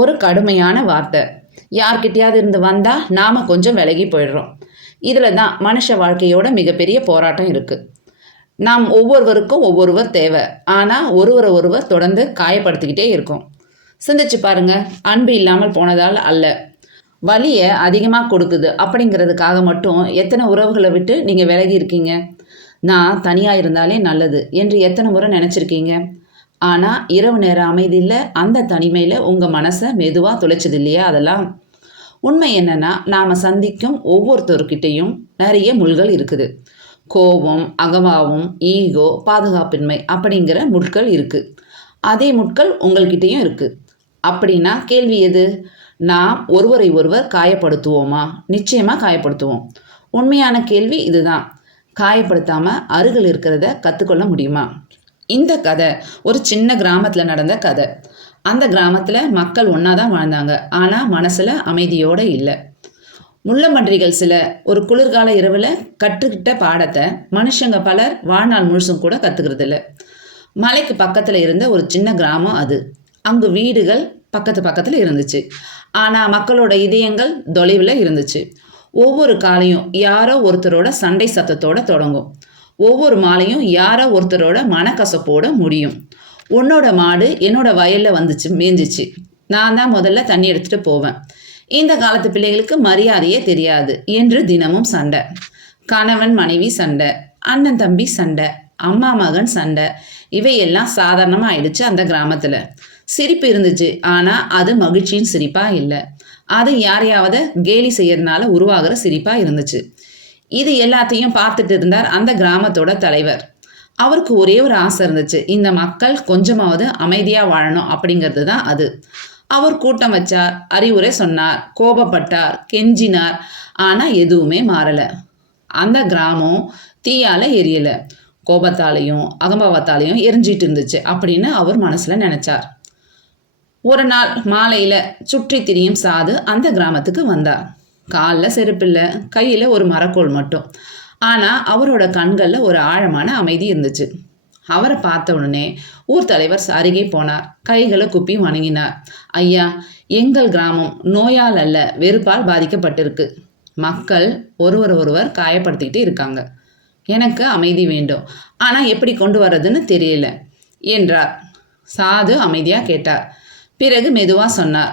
ஒரு கடுமையான வார்த்தை. யார்கிட்டயாவது இருந்து வந்தால் நாம் கொஞ்சம் விலகி போயிடுறோம். இதில் தான் மனுஷ வாழ்க்கையோட மிகப்பெரிய போராட்டம் இருக்குது. நாம் ஒவ்வொருவருக்கும் ஒவ்வொருவர் தேவை. ஆனால் ஒருவரை தொடர்ந்து காயப்படுத்திக்கிட்டே இருக்கோம். சிந்திச்சு பாருங்க. அன்பு இல்லாமல் போனதால் அல்ல, வலியை அதிகமாக கொடுக்குது அப்படிங்கிறதுக்காக மட்டும் எத்தனை உறவுகளை விட்டு நீங்கள் விலகி இருக்கீங்க? நான் தனியாக இருந்தாலே நல்லது என்று எத்தனை முறை நினச்சிருக்கீங்க? ஆனால் இரவு நேரம் அமைதியில் அந்த தனிமையில் உங்கள் மனசை மெதுவாக துளைச்சது இல்லையா? அதெல்லாம் உண்மை என்னென்னா, நாம் சந்திக்கும் ஒவ்வொருத்தருக்கிட்டையும் நிறைய முள்கள் இருக்குது. கோபம், அகம்பாவம், ஈகோ, பாதுகாப்பின்மை அப்படிங்கிற முட்கள் இருக்குது. அதே முட்கள் உங்கள்கிட்டையும் இருக்குது. அப்படின்னா கேள்வி எது? நாம் ஒருவரை ஒருவர் காயப்படுத்துவோமா? நிச்சயமாக காயப்படுத்துவோம். உண்மையான கேள்வி இதுதான். காயப்படுத்தாமல் அருகில் இருக்கிறத கற்றுக்கொள்ள முடியுமா? இந்த கதை ஒரு சின்ன கிராமத்தில் நடந்த கதை. அந்த கிராமத்தில் மக்கள் ஒன்றா தான் வாழ்ந்தாங்க. ஆனால் மனசில் அமைதியோடு இல்லை. முள்ளம்பன்றிகள் சில ஒரு குளிர்கால இரவில் கற்றுக்கிட்ட பாடத்தை மனுஷங்க பலர் வாழ்நாள் முழுசும் கூட கற்றுக்கிறது இல்லை. மலைக்கு பக்கத்தில் இருந்த ஒரு சின்ன கிராமம் அது. அங்கு வீடுகள் பக்கத்தில் இருந்துச்சு. ஆனால் மக்களோட இதயங்கள் தொலைவில் இருந்துச்சு. ஒவ்வொரு காலையும் யாரோ ஒருத்தரோட சண்டை சத்தத்தோடு தொடங்கும். ஒவ்வொரு மாலையும் யாரோ ஒருத்தரோட மனக்கசப்போட முடியும். உன்னோட மாடு என்னோட வயலில் வந்துச்சு, மேய்ஞ்சிச்சு. நான் தான் முதல்ல தண்ணி எடுத்துகிட்டு போவேன். இந்த காலத்து பிள்ளைகளுக்கு மரியாதையே தெரியாது என்று தினமும் சண்டை. கணவன் மனைவி சண்டை, அண்ணன் தம்பி சண்டை, அம்மா மகன் சண்டை. இவையெல்லாம் சாதாரணமாக ஆயிடுச்சு அந்த கிராமத்தில். சிரிப்பு இருந்துச்சு, ஆனால் அது மகிழ்ச்சியின் சிரிப்பாக இல்லை. அது யாரையாவது கேலி செய்யறதுனால உருவாகிற சிரிப்பாக இருந்துச்சு. இது எல்லாத்தையும் பார்த்துட்டு இருந்தார் அந்த கிராமத்தோட தலைவர். அவருக்கு ஒரே ஒரு ஆசை இருந்துச்சு. இந்த மக்கள் கொஞ்சமாவது அமைதியாக வாழணும் அப்படிங்கிறது தான் அது. அவர் கூட்டம் வச்சார், அறிவுரை சொன்னார், கோபப்பட்டார், கெஞ்சினார். ஆனால் எதுவுமே மாறலை. அந்த கிராமம் தீயால் எரியலை, கோபத்தாலையும் அகம்பாவத்தாலையும் எரிஞ்சிட்டு இருந்துச்சு அப்படின்னு அவர் மனசில் நினச்சார். ஒரு நாள் மாலையில் சுற்றி திரியும் சாது அந்த கிராமத்துக்கு வந்தார். காலில் செருப்பில்லை, கையில் ஒரு மரக்கோல் மட்டும். ஆனால் அவரோட கண்களில் ஒரு ஆழமான அமைதி இருந்துச்சு. அவரை பார்த்த உடனே ஊர் தலைவர் அருகே போனார். கைகளை குப்பி வணங்கினார். ஐயா, எங்கள் கிராமம் நோயால் அல்ல, வெறுப்பால் பாதிக்கப்பட்டிருக்கு. மக்கள் ஒருவர் காயப்படுத்திக்கிட்டு இருக்காங்க. எனக்கு அமைதி வேண்டும், ஆனால் எப்படி கொண்டு வர்றதுன்னு தெரியல என்றார். சாது அமைதியாக கேட்டார். பிறகு மெதுவாக சொன்னார்,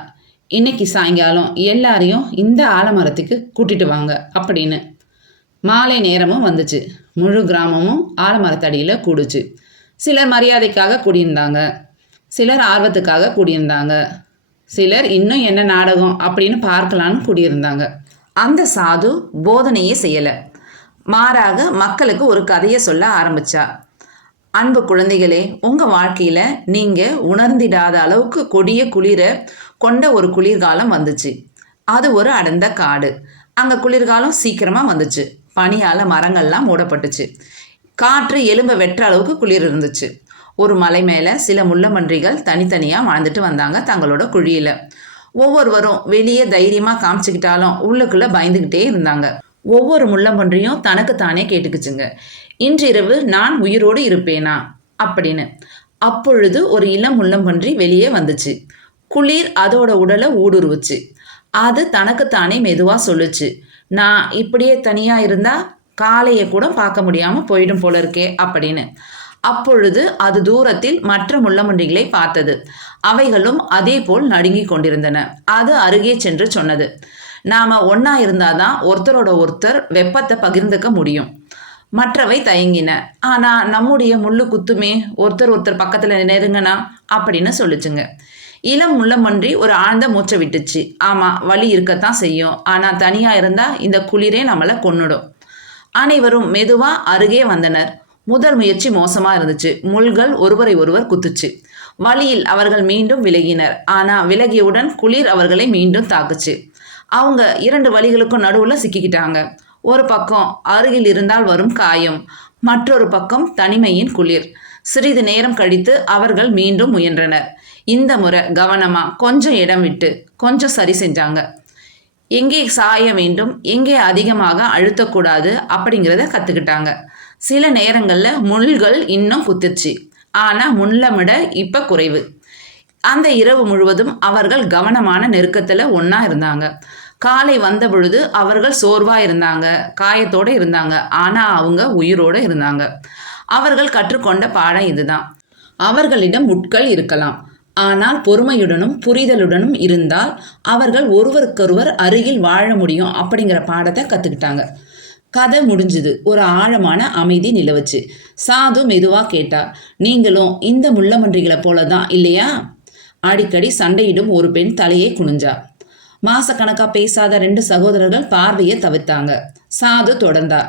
இன்னைக்கு சாயங்காலம் எல்லாரையும் இந்த ஆலமரத்துக்கு கூட்டிட்டு வாங்க அப்படின்னு. மாலை நேரமும் வந்துச்சு. முழு கிராமமும் ஆலமரத்தடியில் கூடுச்சு. சிலர் மரியாதைக்காக கூடியிருந்தாங்க, சிலர் ஆர்வத்துக்காக கூடியிருந்தாங்க, சிலர் இன்னும் என்ன நாடகம் அப்படின்னு பார்க்கலான்னு கூடியிருந்தாங்க. அந்த சாது போதனையே செய்யலை, மாறாக மக்களுக்கு ஒரு கதையை சொல்ல ஆரம்பிச்சா. அன்பு குழந்தைகளே, உங்கள் வாழ்க்கையில் நீங்கள் உணர்ந்திடாத அளவுக்கு கொடிய குளிரை கொண்ட ஒரு குளிர்காலம் வந்துச்சு. அது ஒரு அடர்ந்த காடு. அங்கே குளிர்காலம் சீக்கிரமாக வந்துச்சு. பனியால் மரங்கள்லாம் மூடப்பட்டுச்சு. காற்று எலும்பை வெட்டுற அளவுக்கு குளிர் இருந்துச்சு. ஒரு மலை மேலே சில முள்ளம்பன்றிகள் தனித்தனியாக வாழ்ந்துட்டு வந்தாங்க தங்களோட குழியில். ஒவ்வொருவரும் வெளியே தைரியமாக காமிச்சிக்கிட்டாலும் உள்ளுக்குள்ளே பயந்துக்கிட்டே இருந்தாங்க. ஒவ்வொரு முள்ளம்பன்றியும் தனக்குத்தானே கேட்டுக்குச்சுங்க, இன்றிரவு நான் உயிரோடு இருப்பேனா அப்படின்னு. அப்பொழுது ஒரு இளம் முள்ளம்பன்றி வெளியே வந்துச்சு. குளிர் அதோட உடலை ஊடுருவுச்சு. அது தனக்குத்தானே மெதுவாக சொல்லுச்சு, நான் இப்படியே தனியாக இருந்தால் காலையை கூட பார்க்க முடியாமல் போயிடும் போல இருக்கே அப்படின்னு. அப்பொழுது அது தூரத்தில் மற்ற முள்ளம்பன்றிகளை பார்த்தது. அவைகளும் அதே போல் நடுங்கி கொண்டிருந்தன. அது அருகே சென்று சொன்னது, நாம் ஒன்றா இருந்தாதான் ஒருத்தரோட ஒருத்தர் வெப்பத்தை பகிர்ந்துக்க முடியும். மற்றவை தயங்கின. ஆனால் நம்முடைய முள்ளு குத்துமே, ஒருத்தர் பக்கத்தில் நெருங்கினா அப்படின்னு சொல்லிச்சுங்க. இளம் முள்ளம்பன்றி ஒரு ஆழ்ந்த மூச்சை விட்டுச்சு. ஆமாம், வலி இருக்கத்தான் செய்யும், ஆனால் தனியாக இருந்தால் இந்த குளிரே நம்மளை கொன்னுடும். அனைவரும் மெதுவாக அருகே வந்தனர். முதல் முயற்சி மோசமாக இருந்துச்சு. முள்கள் ஒருவரை ஒருவர் குத்துச்சு. வலியில் அவர்கள் மீண்டும் விலகினர். ஆனால் விலகியவுடன் குளிர் அவர்களை மீண்டும் தாக்குச்சு. அவங்க இரண்டு வலிகளுக்கும் நடுவில் சிக்கிக்கிட்டாங்க. ஒரு பக்கம் அருகில் இருந்தால் வரும் காயம், மற்றொரு பக்கம் தனிமையின் குளிர். சிறிது நேரம் கழித்து அவர்கள் மீண்டும் முயன்றனர். இந்த முறை கவனமாக கொஞ்சம் இடம் விட்டு கொஞ்சம் சரி செஞ்சாங்க. எங்கே சாய வேண்டும், எங்கே அதிகமாக அழுத்தக்கூடாது அப்படிங்கிறத கற்றுக்கிட்டாங்க. சில நேரங்களில் முள்கள் இன்னும் குத்துச்சு, ஆனால் முள்ளமிட இப்போ குறைவு. அந்த இரவு முழுவதும் அவர்கள் கவனமான நெருக்கத்தில் ஒன்றா இருந்தாங்க. காலை வந்த பொழுது அவர்கள் சோர்வாக இருந்தாங்க, காயத்தோடு இருந்தாங்க. ஆனால் அவங்க உயிரோடு இருந்தாங்க. அவர்கள் கற்றுக்கொண்ட பாடம் இதுதான். அவர்களிடம் முட்கள் இருக்கலாம், ஆனால் பொறுமையுடனும் புரிதலுடனும் இருந்தால் அவர்கள் ஒருவருக்கொருவர் அருகில் வாழ முடியும் அப்படிங்கிற பாடத்தை கற்றுக்கிட்டாங்க. கதை முடிஞ்சுது. ஒரு ஆழமான அமைதி நிலவுச்சு. சாது மெதுவாக கேட்டா, நீங்களும் இந்த முள்ளமன்றிகளை போல தான் இல்லையா? அடிக்கடி சண்டையிடும் ஒரு பெண் தலையை குனிஞ்சா. மாசக்கணக்காக பேசாத 2 சகோதரர்கள் பார்வையை தவிர்த்தாங்க. சாது தொடர்ந்தா,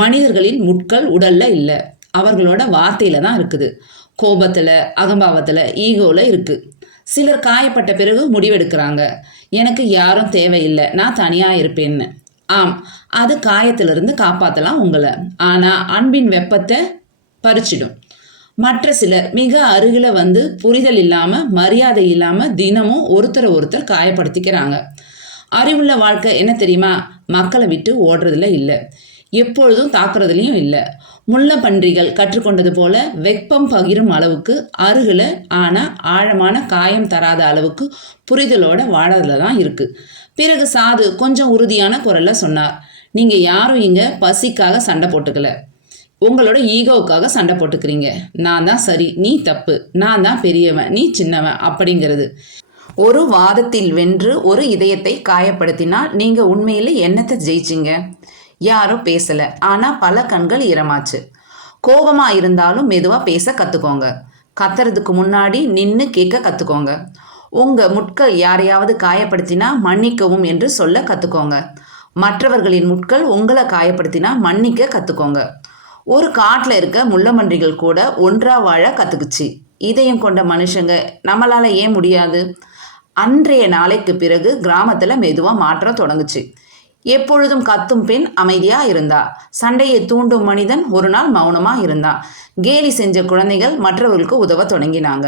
மனிதர்களின் முட்கள் உடல்ல இல்லை, அவர்களோட வார்த்தையில தான் இருக்குது. கோபத்தில், அகம்பாவத்தில், ஈகோவில் இருக்குது. சிலர் காயப்பட்ட பிறகு முடிவெடுக்கிறாங்க, எனக்கு யாரும் தேவையில்லை, நான் தனியாக இருப்பேன்னு. ஆம், அது காயத்திலிருந்து காப்பாற்றலாம் உங்களை, ஆனால் அன்பின் வெப்பத்தை பறிச்சிடும். மற்ற சிலர் மிக அருகில் வந்து புரிதல் இல்லாமல், மரியாதை இல்லாமல் தினமும் ஒருத்தரை ஒருத்தர் காயப்படுத்திக்கிறாங்க. அறிவுள்ள வாழ்க்கை என்ன தெரியுமா? மக்களை விட்டு ஓடுறதுல இல்லை, எப்பொழுதும் தாக்குறதுலையும் இல்லை. முள்ள பன்றிகள் கற்றுக்கொண்டது போல வெப்பம் பகிரும் அளவுக்கு அருகில், ஆனால் ஆழமான காயம் தராத அளவுக்கு புரிதலோட வாழறதுல தான் இருக்குது. பிறகு சாது கொஞ்சம் உறுதியான குரலில் சொன்னார், நீங்கள் யாரும் இங்கே பசிக்காக சண்டை போட்டுக்கல, உங்களோட ஈகோவுக்காக சண்டை போட்டுக்கிறீங்க. நான் தான் சரி, நீ தப்பு, நான் தான் பெரியவன், நீ சின்னவன் அப்படிங்கிறது. ஒரு வாதத்தில் வென்று ஒரு இதயத்தை காயப்படுத்தினால் நீங்கள் உண்மையில் என்னத்தை ஜெயிச்சிங்க? யாரும் பேசலை, ஆனால் பல கண்கள் ஈரமாச்சு. கோபமாக இருந்தாலும் மெதுவாக பேச கற்றுக்கோங்க. கத்துறதுக்கு முன்னாடி நின்று கேட்க கற்றுக்கோங்க. உங்கள் முட்கள் யாரையாவது காயப்படுத்தினா மன்னிக்கவும் என்று சொல்ல கற்றுக்கோங்க. மற்றவர்களின் முட்கள் உங்களை காயப்படுத்தினா மன்னிக்க கற்றுக்கோங்க. ஒரு காட்டில் இருக்க முள்ளமன்றிகள் கூட ஒன்றா வாழ கற்றுக்குச்சு. இதயம் கொண்ட மனுஷங்க நம்மளால் ஏன் முடியாது? அன்றைய நாளைக்கு பிறகு கிராமத்தில் மெதுவாக மாற்றம் தொடங்குச்சு. எப்பொழுதும் கத்தும் பெண் அமைதியாக இருந்தா. சண்டையை தூண்டும் மனிதன் ஒரு நாள் மௌனமாக இருந்தான். கேலி செஞ்ச குழந்தைகள் மற்றவர்களுக்கு உதவ தொடங்கினாங்க.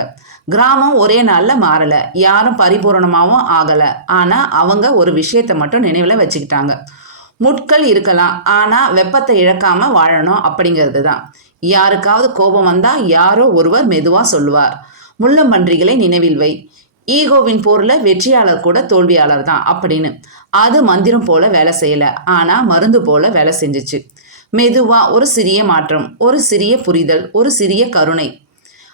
கிராமம் ஒரே நாளில் மாறலை, யாரும் பரிபூரணமாகவும் ஆகலை. ஆனால் அவங்க ஒரு விஷயத்தை மட்டும் நினைவில் வச்சுக்கிட்டாங்க. முட்கள் இருக்கலாம், ஆனால் வெப்பத்தை இழக்காமல் வாழணும் அப்படிங்கிறது தான். யாருக்காவது கோபம் வந்தால் யாரோ ஒருவர் மெதுவாக சொல்லுவார், முள்ளம்பன்றிகளை நினைவில் வை, ஈகோவின் போரில் வெற்றியாளர் கூட தோல்வியாளர் தான் அப்படின்னு. அது மந்திரம் போல வேலை செய்யலை, ஆனால் மருந்து போல வேலை செஞ்சிச்சு. மெதுவாக ஒரு சிறிய மாற்றம், ஒரு சிறிய புரிதல், ஒரு சிறிய கருணை,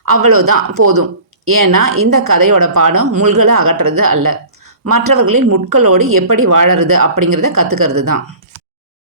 அவ்வளோதான் போதும். ஏன்னா இந்த கதையோட பாடம் முள்களை அகற்றுறது அல்ல, மற்றவர்களின் முட்களோடு எப்படி வாழறது அப்படிங்கிறத கற்றுக்கிறது தான்.